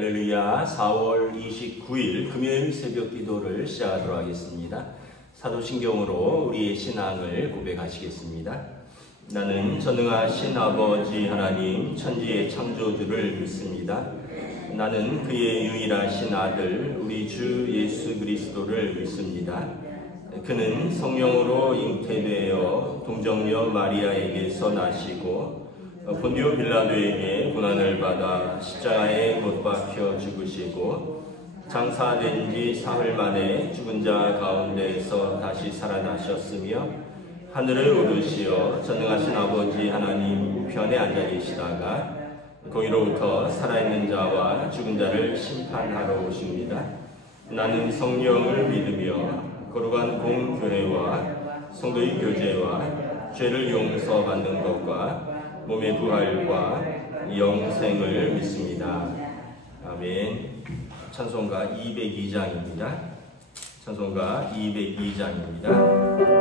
할렐루야. 4월 29일 금요일 새벽 기도를 시작하도록 하겠습니다. 사도신경으로 우리의 신앙을 고백하시겠습니다. 나는 전능하신 아버지 하나님 천지의 창조주를 믿습니다. 나는 그의 유일하신 아들 우리 주 예수 그리스도를 믿습니다. 그는 성령으로 잉태되어 동정녀 마리아에게서 나시고 본디오 빌라도에게 고난을 받아 십자가에 못 박혀 죽으시고 장사된 지 사흘 만에 죽은 자 가운데에서 다시 살아나셨으며 하늘을 오르시어 전능하신 아버지 하나님 우편에 앉아 계시다가 거기로부터 살아있는 자와 죽은 자를 심판하러 오십니다. 나는 성령을 믿으며 거룩한 공교회와 성도의 교제와 죄를 용서받는 것과 몸의 부활과 영생을 믿습니다. 아멘. 찬송가 202장입니다. 찬송가 202장입니다.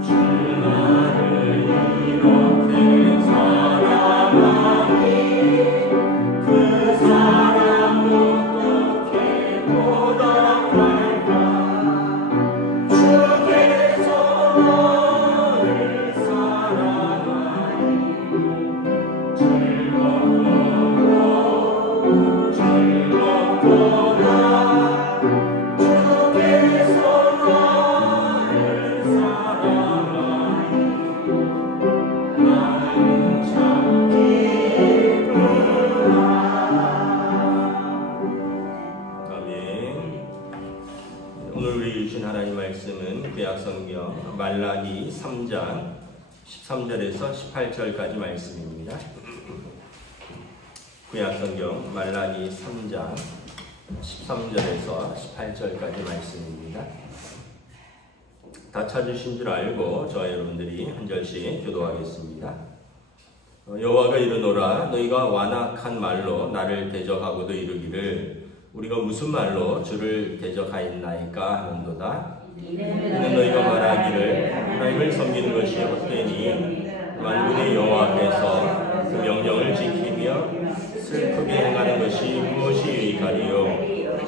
주 나를 이렇게 말라기 3장 13절에서 18절까지 말씀입니다. 구약성경 말라기 3장 13절에서 18절까지 말씀입니다. 다 찾으신 줄 알고 저와 여러분들이 한 절씩 교도하겠습니다. 여호와가 이르노라 너희가 완악한 말로 나를 대적하고도 이르기를 우리가 무슨 말로 주를 대적하였나이까 하는도다. 이는 너희가 말하기를 하나님을 섬기는 것이 헛되니 만군의 여호와 앞에서 그 명령을 지키며 슬프게 행하는 것이 무엇이 유익하리요.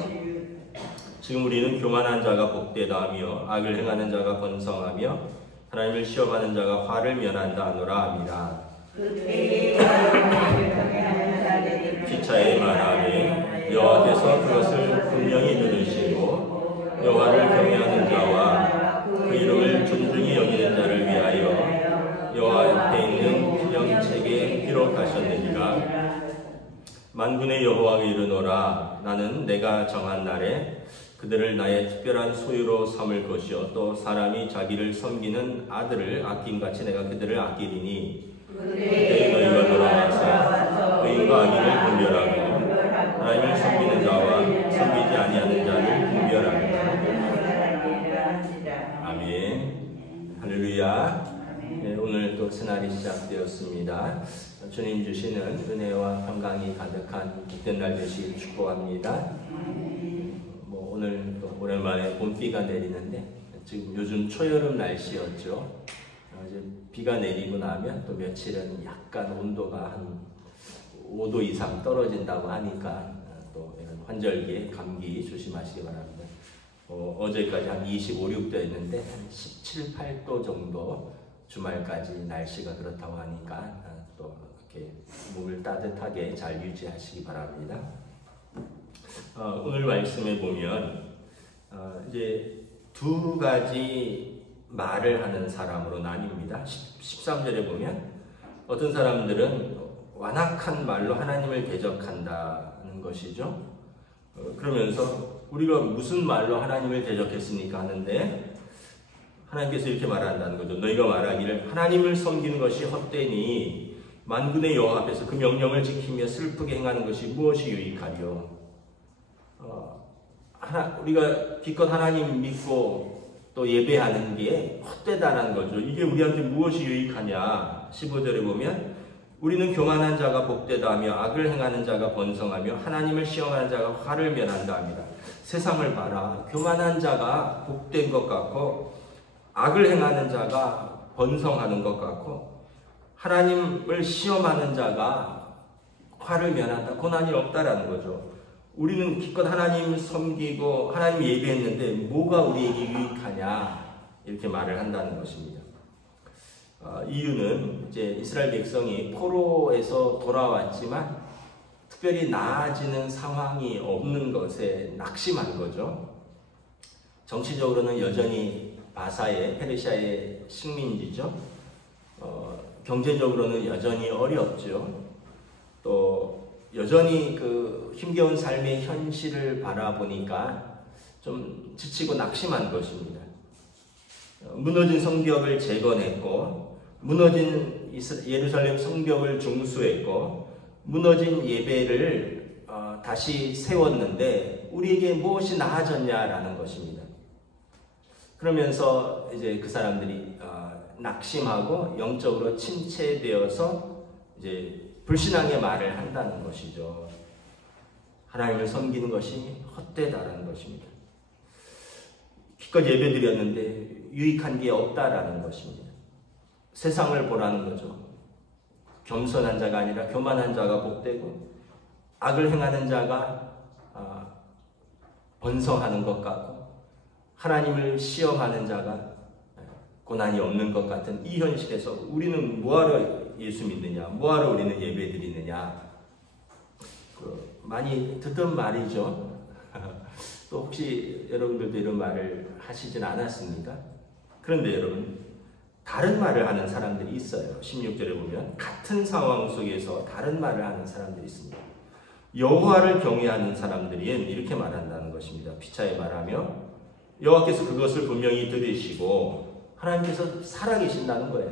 지금 우리는 교만한 자가 복되다 하며 악을 행하는 자가 번성하며 하나님을 시험하는 자가 화를 면한다 하노라 함이라. 피차에 말하되 여호와께서 그것을 분명히 들으시고 여호와를 경외하는 자와 그 이름을 존중히 여기는 자를 위하여 여호와 앞에 있는 기념책에 기록하셨느니라. 만군의 여호와가 이르노라 나는 내가 정한 날에 그들을 나의 특별한 소유로 삼을 것이요 또 사람이 자기를 섬기는 아들을 아낌같이 내가 그들을 아끼리니 그때 너희가 돌아와서 의인과 악인을 분별하고 하나님을 섬기는 자와 섬기지 아니하는 자를 분별하리라. 아멘. 할렐루야. 네, 오늘 또 새날이 시작되었습니다. 주님 주시는 은혜와 평강이 가득한 복된 날 되시길 축복합니다. 오늘 또 오랜만에 봄비가 내리는데 지금 요즘 초여름 날씨였죠. 이제 비가 내리고 나면 또 며칠은 약간 온도가 한 5도 이상 떨어진다고 하니까 또 이런 환절기에 감기 조심하시기 바랍니다. 어제까지 한 25, 6도였는데 한 17, 8도 정도 주말까지 날씨가 그렇다고 하니까 또 이렇게 몸을 따뜻하게 잘 유지하시기 바랍니다. 오늘 말씀에 보면 이제 두 가지 말을 하는 사람으로 나뉩니다. 13절에 보면 어떤 사람들은 완악한 말로 하나님을 대적한다는 것이죠. 그러면서 우리가 무슨 말로 하나님을 대적했습니까 하는데 하나님께서 이렇게 말한다는 거죠. 너희가 말하기를 하나님을 섬기는 것이 헛되니 만군의 여호와 앞에서 그 명령을 지키며 슬프게 행하는 것이 무엇이 유익하리요. 우리가 기껏 하나님 믿고 또 예배하는 게 헛되다는 거죠. 이게 우리한테 무엇이 유익하냐. 15절에 보면 우리는 교만한 자가 복되다 하며 악을 행하는 자가 번성하며 하나님을 시험하는 자가 화를 면한다 합니다. 세상을 봐라. 교만한 자가 복된 것 같고 악을 행하는 자가 번성하는 것 같고 하나님을 시험하는 자가 화를 면한다. 고난이 없다라는 거죠. 우리는 기껏 하나님 섬기고 하나님 예배했는데 뭐가 우리에게 유익하냐 이렇게 말을 한다는 것입니다. 이유는 이제 이스라엘 백성이 포로에서 돌아왔지만 특별히 나아지는 상황이 없는 것에 낙심한 거죠. 정치적으로는 여전히 바사의 페르시아의 식민지죠. 경제적으로는 여전히 어렵죠. 또 여전히 그 힘겨운 삶의 현실을 바라보니까 좀 지치고 낙심한 것입니다. 무너진 성벽을 재건했고 무너진 예루살렘 성벽을 중수했고 무너진 예배를 다시 세웠는데 우리에게 무엇이 나아졌냐라는 것입니다. 그러면서 이제 그 사람들이 낙심하고 영적으로 침체되어서 이제 불신앙의 말을 한다는 것이죠. 하나님을 섬기는 것이 헛되다라는 것입니다. 기껏 예배드렸는데 유익한 게 없다라는 것입니다. 세상을 보라는 거죠. 겸손한 자가 아니라 교만한 자가 복되고 악을 행하는 자가 번성하는 것 같고 하나님을 시험하는 자가 고난이 없는 것 같은 이 현실에서 우리는 뭐하러 예수 믿느냐? 뭐하러 우리는 예배 드리느냐? 많이 듣던 말이죠. 또 혹시 여러분들도 이런 말을 하시진 않았습니까? 그런데 여러분 다른 말을 하는 사람들이 있어요. 16절에 보면 같은 상황 속에서 다른 말을 하는 사람들이 있습니다. 여호와를 경외하는 사람들이 이렇게 말한다는 것입니다. 피차에 말하며 여호와께서 그것을 분명히 들으시고 하나님께서 살아계신다는 거예요.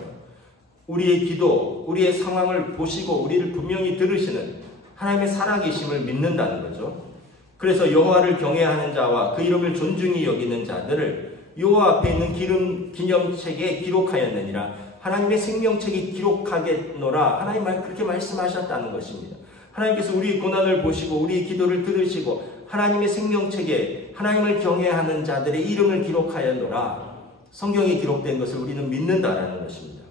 우리의 기도, 우리의 상황을 보시고 우리를 분명히 들으시는 하나님의 살아계심을 믿는다는 거죠. 그래서 여호와를 경외하는 자와 그 이름을 존중히 여기는 자들을 여호와 앞에 있는 기념책에 기록하였느니라. 하나님의 생명책에 기록하겠노라. 하나님 그렇게 말씀하셨다는 것입니다. 하나님께서 우리의 고난을 보시고 우리의 기도를 들으시고 하나님의 생명책에 하나님을 경외하는 자들의 이름을 기록하였노라. 성경에 기록된 것을 우리는 믿는다라는 것입니다.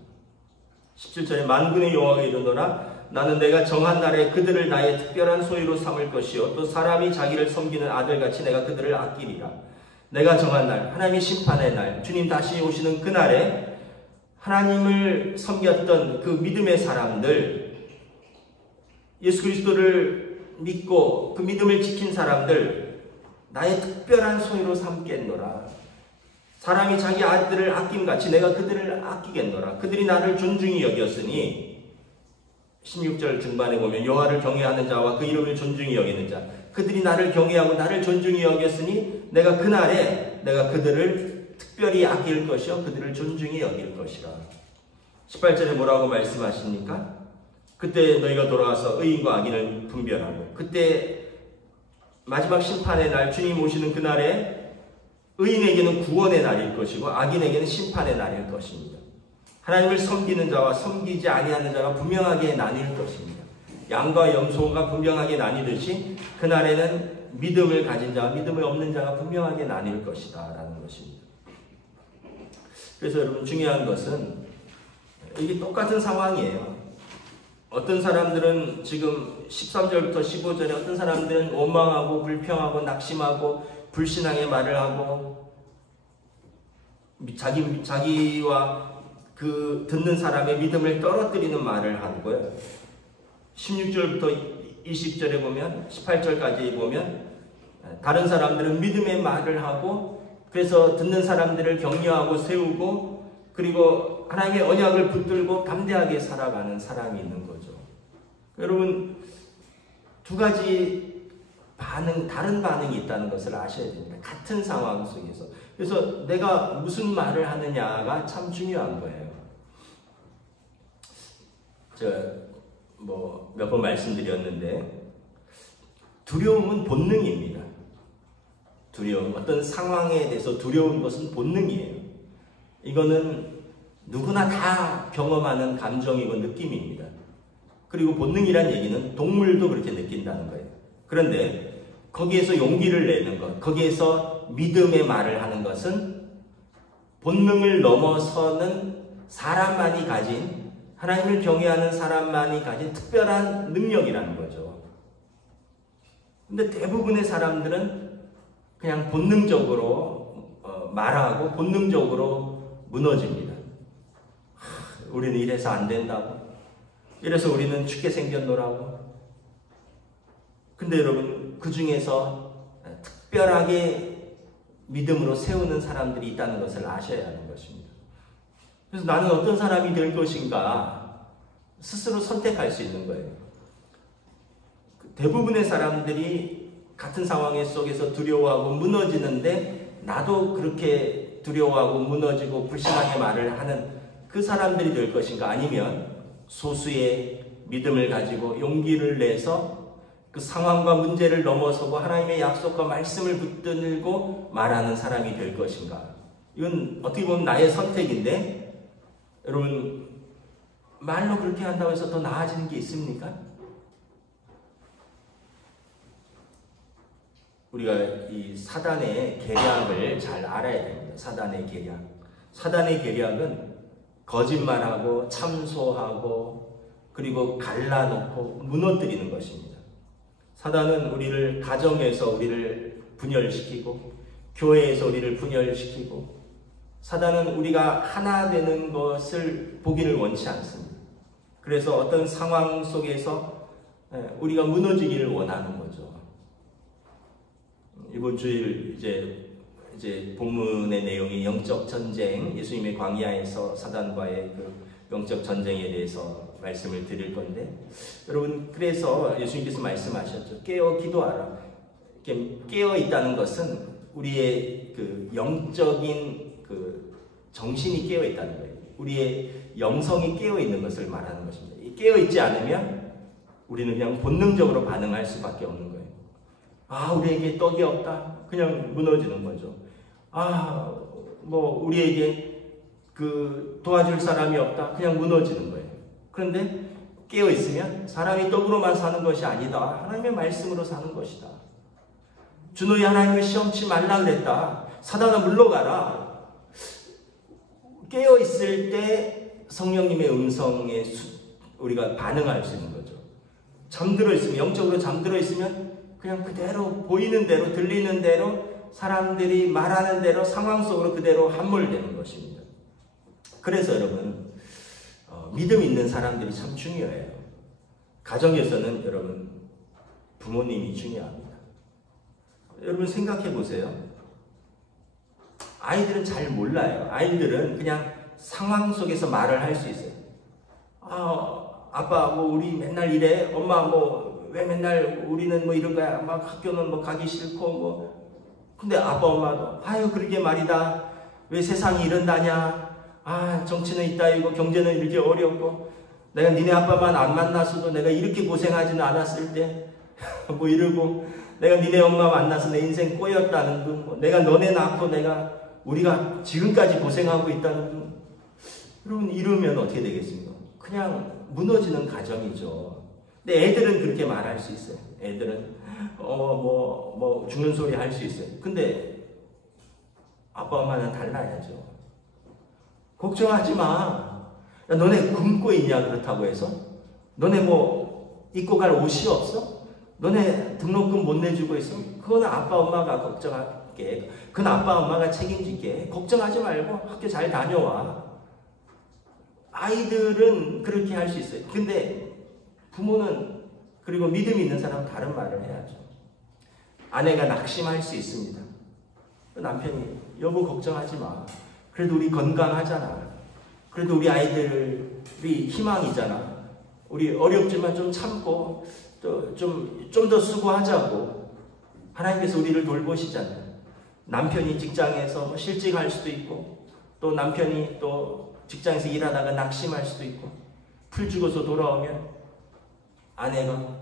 17절에 만군의 여호와가 이르노라. 나는 내가 정한 날에 그들을 나의 특별한 소유로 삼을 것이요 또 사람이 자기를 섬기는 아들같이 내가 그들을 아끼리라. 내가 정한 날, 하나님의 심판의 날, 주님 다시 오시는 그날에 하나님을 섬겼던 그 믿음의 사람들, 예수 그리스도를 믿고 그 믿음을 지킨 사람들, 나의 특별한 소유로 삼겠노라. 사람이 자기 아들을 아낌같이 내가 그들을 아끼겠노라. 그들이 나를 존중히 여겼으니 16절 중반에 보면 여호와를 경외하는 자와 그 이름을 존중히 여기는 자, 그들이 나를 경외하고 나를 존중히 여겼으니 내가 그날에 내가 그들을 특별히 아낄 것이요 그들을 존중히 여길 것이라. 18절에 뭐라고 말씀하십니까? 그때 너희가 돌아와서 의인과 악인을 분별하고, 그때 마지막 심판의 날, 주님 오시는 그날에 의인에게는 구원의 날일 것이고 악인에게는 심판의 날일 것입니다. 하나님을 섬기는 자와 섬기지 아니하는 자가 분명하게 나뉠 것입니다. 양과 염소가 분명하게 나뉘듯이 그날에는 믿음을 가진 자와 믿음이 없는 자가 분명하게 나뉠 것이다 라는 것입니다. 그래서 여러분 중요한 것은 이게 똑같은 상황이에요. 어떤 사람들은 지금 13절부터 15절에 어떤 사람들은 원망하고 불평하고 낙심하고 불신앙의 말을 하고 자기와 그 듣는 사람의 믿음을 떨어뜨리는 말을 하고요. 16절부터 20절에 보면 18절까지 보면 다른 사람들은 믿음의 말을 하고 그래서 듣는 사람들을 격려하고 세우고 그리고 하나님의 언약을 붙들고 담대하게 살아가는 사람이 있는 거죠. 여러분 두 가지 다른 반응이 있다는 것을 아셔야 됩니다. 같은 상황 속에서. 그래서 내가 무슨 말을 하느냐가 참 중요한 거예요. 몇 번 말씀드렸는데 두려움은 본능입니다. 두려움, 어떤 상황에 대해서 두려운 것은 본능이에요. 이거는 누구나 다 경험하는 감정이고 느낌입니다. 그리고 본능이란 얘기는 동물도 그렇게 느낀다는 거예요. 그런데 거기에서 용기를 내는 것, 거기에서 믿음의 말을 하는 것은 본능을 넘어서는 사람만이 가진, 하나님을 경외하는 사람만이 가진 특별한 능력이라는 거죠. 근데 대부분의 사람들은 그냥 본능적으로 말하고 본능적으로 무너집니다. 우리는 이래서 안 된다고, 이래서 우리는 죽게 생겼노라고. 근데 여러분 그 중에서 특별하게 믿음으로 세우는 사람들이 있다는 것을 아셔야 하는 것입니다. 그래서 나는 어떤 사람이 될 것인가 스스로 선택할 수 있는 거예요. 대부분의 사람들이 같은 상황 속에서 두려워하고 무너지는데 나도 그렇게 두려워하고 무너지고 불신앙의 말을 하는 그 사람들이 될 것인가, 아니면 소수의 믿음을 가지고 용기를 내서 그 상황과 문제를 넘어서고 하나님의 약속과 말씀을 붙들고 말하는 사람이 될 것인가. 이건 어떻게 보면 나의 선택인데 여러분 말로 그렇게 한다고 해서 더 나아지는 게 있습니까? 우리가 이 사단의 계략을 잘 알아야 됩니다. 사단의 계략. 사단의 계략은 거짓말하고 참소하고 그리고 갈라놓고 무너뜨리는 것입니다. 사단은 우리를 가정에서 우리를 분열시키고 교회에서 우리를 분열시키고, 사단은 우리가 하나 되는 것을 보기를 원치 않습니다. 그래서 어떤 상황 속에서 우리가 무너지기를 원하는 거죠. 이번 주일 이제 본문의 내용이 영적 전쟁, 예수님의 광야에서 사단과의 그 영적 전쟁에 대해서 말씀을 드릴 건데, 여러분 그래서 예수님께서 말씀하셨죠. 깨어 기도하라. 깨어 있다는 것은 우리의 그 영적인 그 정신이 깨어 있다는 거예요. 우리의 영성이 깨어 있는 것을 말하는 것입니다. 깨어 있지 않으면 우리는 그냥 본능적으로 반응할 수밖에 없는 거예요. 아, 우리에게 떡이 없다. 그냥 무너지는 거죠. 아, 뭐 우리에게 그 도와줄 사람이 없다. 그냥 무너지는 거예요. 그런데 깨어 있으면 사람이 떡으로만 사는 것이 아니다. 하나님의 말씀으로 사는 것이다. 주 너희 하나님을 시험치 말라 그랬다. 사단아 물러가라. 깨어 있을 때 성령님의 음성에 우리가 반응할 수 있는 거죠. 잠들어 있으면, 영적으로 잠들어 있으면 그냥 그대로 보이는 대로 들리는 대로 사람들이 말하는 대로 상황 속으로 그대로 함몰되는 것입니다. 그래서 여러분 믿음 있는 사람들이 참 중요해요. 가정에서는 여러분 부모님이 중요합니다. 여러분 생각해 보세요. 아이들은 잘 몰라요. 아이들은 그냥 상황 속에서 말을 할 수 있어요. 아빠 뭐 우리 맨날 이래. 엄마 뭐 왜 맨날 우리는 뭐 이런 거야. 막 학교는 뭐 가기 싫고 뭐. 근데 아빠 엄마도 아유 그러게 말이다. 왜 세상이 이런다냐. 아 정치는 있다이고 경제는 이렇게 어렵고 내가 니네 아빠만 안 만났어도 내가 이렇게 고생하지는 않았을 때 뭐 이러고 내가 니네 엄마 만나서 내 인생 꼬였다는 둥 뭐 내가 너네 낳고 우리가 지금까지 고생하고 있다는 둥. 여러분 이러면 어떻게 되겠습니까? 그냥 무너지는 가정이죠. 근데 애들은 그렇게 말할 수 있어요. 애들은 죽는 소리 할 수 있어요. 근데 아빠 엄마는 달라야죠. 걱정하지 마. 야, 너네 굶고 있냐 그렇다고 해서? 너네 뭐 입고 갈 옷이 없어? 너네 등록금 못 내주고 있어? 그거는 아빠 엄마가 걱정할게. 그건 아빠 엄마가 책임질게. 걱정하지 말고 학교 잘 다녀와. 아이들은 그렇게 할 수 있어요. 근데 부모는 그리고 믿음이 있는 사람은 다른 말을 해야죠. 아내가 낙심할 수 있습니다. 남편이 여보 걱정하지 마. 그래도 우리 건강하잖아. 그래도 우리 아이들이 희망이잖아. 우리 어렵지만 좀 참고 좀 더 수고하자고. 하나님께서 우리를 돌보시잖아요. 남편이 직장에서 실직할 수도 있고 또 남편이 또 직장에서 일하다가 낙심할 수도 있고 풀 죽어서 돌아오면 아내가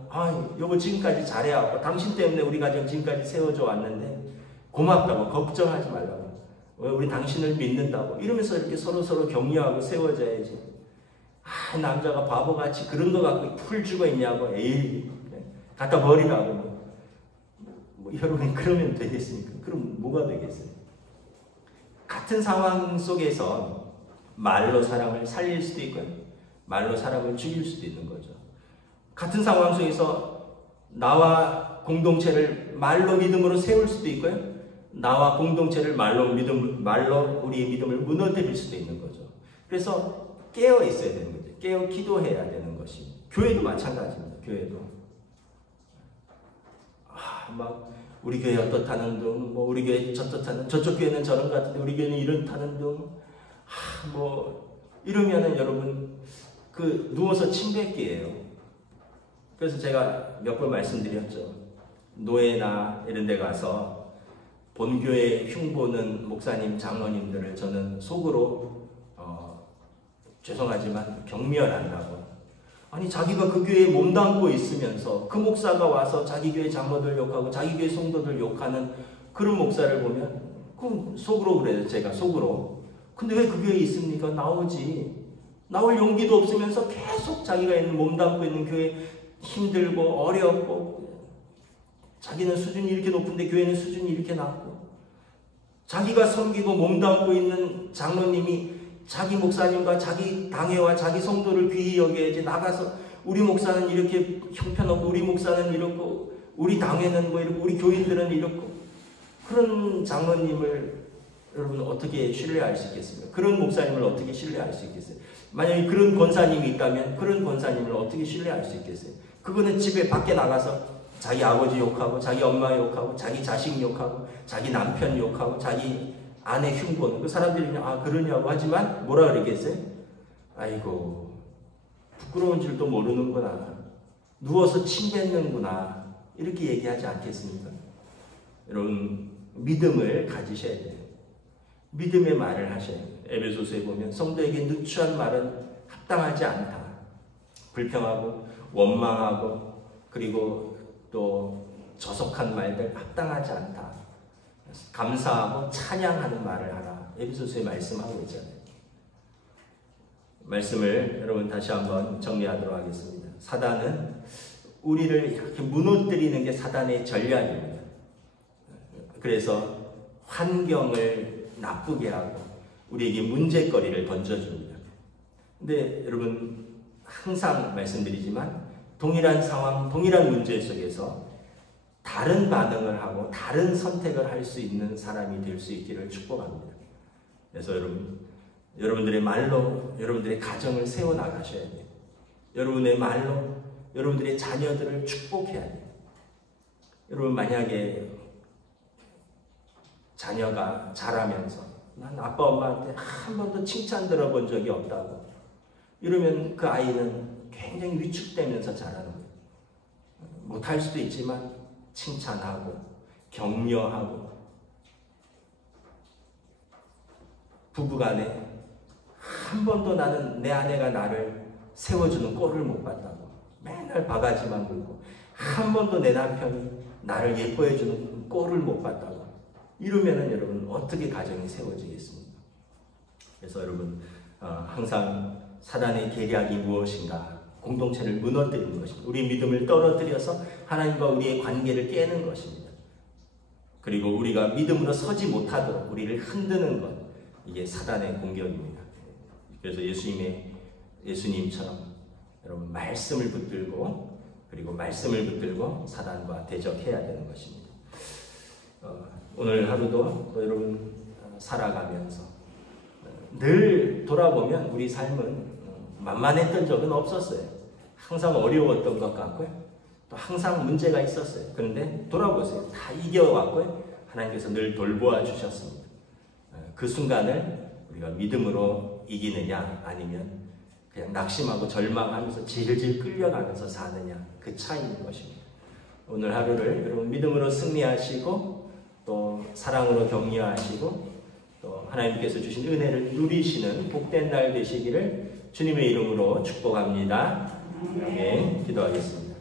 여보 지금까지 잘해왔고 당신 때문에 우리 가정 지금까지 세워져 왔는데 고맙다고 걱정하지 말라고 우리 당신을 믿는다고 이러면서 이렇게 서로 격려하고 세워져야지. 남자가 바보같이 그런 거 갖고 풀 죽어 있냐고 에이 갖다 버리라고 여러분 그러면 되겠습니까? 그럼 뭐가 되겠어요? 같은 상황 속에서 말로 사람을 살릴 수도 있고요. 말로 사람을 죽일 수도 있는 거죠. 같은 상황 속에서 나와 공동체를 말로 믿음으로 세울 수도 있고요. 나와 공동체를 말로 우리의 믿음을 무너뜨릴 수도 있는 거죠. 그래서 깨어 있어야 되는 거죠. 깨어 기도해야 되는 것이. 교회도 마찬가지입니다. 교회도. 막 우리 교회 어떻다는 둥, 뭐 우리 교회 저렇다는, 저쪽 교회는 저런 것 같은데 우리 교회는 이렇다는 둥. 뭐 이러면은 여러분 누워서 침 뱉기예요. 그래서 제가 몇 번 말씀드렸죠. 노예나 이런 데 가서 본교회 흉보는 목사님, 장로님들을 저는 속으로 죄송하지만 경멸한다고. 아니 자기가 그 교회에 몸담고 있으면서 그 목사가 와서 자기 교회 장로들 욕하고 자기 교회 성도들 욕하는 그런 목사를 보면 그 속으로 그래요. 제가 속으로. 근데 왜 그 교회에 있습니까? 나오지. 나올 용기도 없으면서 계속 자기가 있는 몸담고 있는 교회 힘들고 어렵고 자기는 수준이 이렇게 높은데 교회는 수준이 이렇게 낮고 자기가 섬기고 몸담고 있는 장로님이 자기 목사님과 자기 당회와 자기 성도를 귀히 여겨야지. 나가서 우리 목사는 이렇게 형편없고 우리 목사는 이렇고 우리 당회는 뭐 이렇고 우리 교인들은 이렇고 그런 장로님을 여러분 어떻게 신뢰할 수 있겠습니까? 그런 목사님을 어떻게 신뢰할 수 있겠어요? 만약에 그런 권사님이 있다면 그런 권사님을 어떻게 신뢰할 수 있겠어요? 그거는 집에 밖에 나가서 자기 아버지 욕하고 자기 엄마 욕하고 자기 자식 욕하고 자기 남편 욕하고 자기 아내 흉보는 그 사람들이 그냥 그러냐고 하지만 뭐라 그러겠어요? 아이고 부끄러운 줄도 모르는구나. 누워서 침 뱉는구나. 이렇게 얘기하지 않겠습니까? 여러분 믿음을 가지셔야 돼요. 믿음의 말을 하셔야 돼요. 에베소서에 보면 성도에게 누추한 말은 합당하지 않다. 불평하고 원망하고 그리고 또 저속한 말들 합당하지 않다. 감사하고 찬양하는 말을 하라. 에베소서에 말씀하고 있잖아요. 말씀을 여러분 다시 한번 정리하도록 하겠습니다. 사단은 우리를 이렇게 무너뜨리는 게 사단의 전략입니다. 그래서 환경을 나쁘게 하고 우리에게 문제거리를 던져줍니다. 근데 여러분 항상 말씀드리지만 동일한 상황, 동일한 문제 속에서 다른 반응을 하고 다른 선택을 할 수 있는 사람이 될 수 있기를 축복합니다. 그래서 여러분들의 말로 여러분들의 가정을 세워나가셔야 돼요. 여러분의 말로 여러분들의 자녀들을 축복해야 돼요. 여러분 만약에 자녀가 자라면서 난 아빠 엄마한테 한 번도 칭찬 들어본 적이 없다고 이러면 그 아이는 굉장히 위축되면서 자라는 거예요. 못할 수도 있지만 칭찬하고 격려하고 부부간에 한 번도 나는 내 아내가 나를 세워주는 꼴을 못 봤다고 맨날 바가지만 굴고 한 번도 내 남편이 나를 예뻐해주는 꼴을 못 봤다고 이러면은 여러분 어떻게 가정이 세워지겠습니까? 그래서 여러분 항상 사단의 계략이 무엇인가? 공동체를 무너뜨리는 것입니다. 우리 믿음을 떨어뜨려서 하나님과 우리의 관계를 깨는 것입니다. 그리고 우리가 믿음으로 서지 못하도록 우리를 흔드는 것, 이게 사단의 공격입니다. 그래서 예수님처럼 여러분 말씀을 붙들고 그리고 말씀을 붙들고 사단과 대적해야 되는 것입니다. 오늘 하루도 또 여러분 살아가면서 늘 돌아보면 우리 삶은 만만했던 적은 없었어요. 항상 어려웠던 것 같고요. 또 항상 문제가 있었어요. 그런데 돌아보세요. 다 이겨왔고요. 하나님께서 늘 돌보아 주셨습니다. 그 순간을 우리가 믿음으로 이기느냐 아니면 그냥 낙심하고 절망하면서 질질 끌려가면서 사느냐 그 차이인 것입니다. 오늘 하루를 여러분 믿음으로 승리하시고 또 사랑으로 격려하시고 또 하나님께서 주신 은혜를 누리시는 복된 날 되시기를 주님의 이름으로 축복합니다. 아멘. 기도하겠습니다.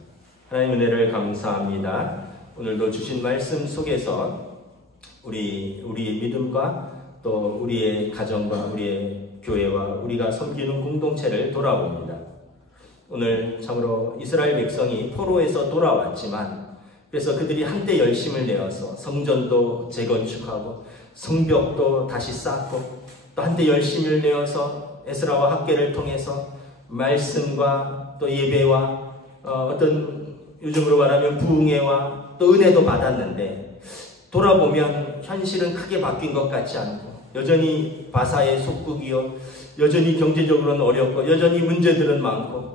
하나님 은혜를 감사합니다. 오늘도 주신 말씀 속에서 우리의 믿음과 또 우리의 가정과 우리의 교회와 우리가 섬기는 공동체를 돌아봅니다. 오늘 참으로 이스라엘 백성이 포로에서 돌아왔지만 그래서 그들이 한때 열심을 내어서 성전도 재건축하고 성벽도 다시 쌓고 또 한때 열심을 내어서 에스라와 학개를 통해서 말씀과 또 예배와 어떤 요즘으로 말하면 부흥회와 또 은혜도 받았는데 돌아보면 현실은 크게 바뀐 것 같지 않고 여전히 바사의 속국이요 여전히 경제적으로는 어렵고 여전히 문제들은 많고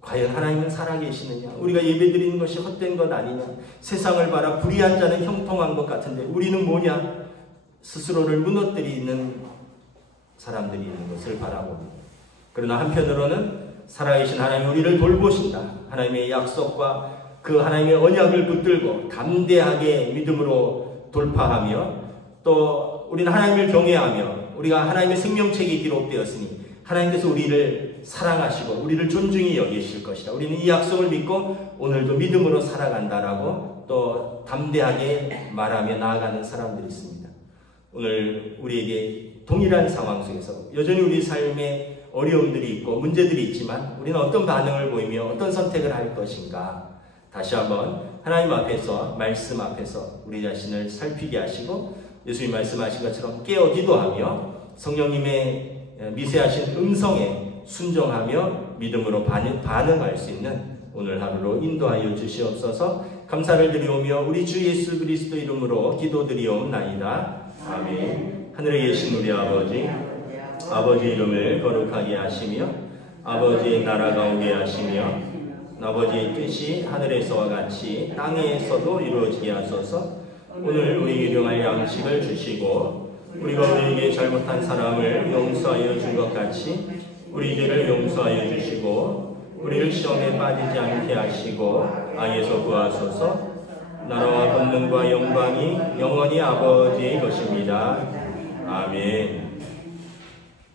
과연 하나님은 살아계시느냐? 우리가 예배드리는 것이 헛된 것 아니냐? 세상을 바라 불의한 자는 형통한 것 같은데 우리는 뭐냐? 스스로를 무너뜨리는 사람들이 있는 것을 바라봅니다. 그러나 한편으로는 살아계신 하나님 우리를 돌보신다. 하나님의 약속과 그 하나님의 언약을 붙들고 담대하게 믿음으로 돌파하며 또 우리는 하나님을 경외하며 우리가 하나님의 생명책이 기록되었으니 하나님께서 우리를 사랑하시고 우리를 존중히 여기실 것이다. 우리는 이 약속을 믿고 오늘도 믿음으로 살아간다라고 또 담대하게 말하며 나아가는 사람들이 있습니다. 오늘 우리에게 동일한 상황 속에서 여전히 우리 삶에 어려움들이 있고 문제들이 있지만 우리는 어떤 반응을 보이며 어떤 선택을 할 것인가 다시 한번 하나님 앞에서 말씀 앞에서 우리 자신을 살피게 하시고 예수님 말씀하신 것처럼 깨어 기도하며 성령님의 미세하신 음성에 순종하며 믿음으로 반응할 수 있는 오늘 하루로 인도하여 주시옵소서. 감사를 드리오며 우리 주 예수 그리스도 이름으로 기도드리옵나이다. 아멘. 하늘에 계신 우리 아버지 이름을 거룩하게 하시며 아버지의 나라가 오게 하시며 아버지의 뜻이 하늘에서와 같이 땅에서도 이루어지게 하소서. 오늘 우리 일용할 양식을 주시고 우리가 우리에게 잘못한 사람을 용서하여 준 것 같이 우리 죄를 용서하여 주시고 우리를 시험에 빠지지 않게 하시고 악에서 구하소서. 나라와 권능과 영광이 영원히 아버지의 것입니다. 아멘.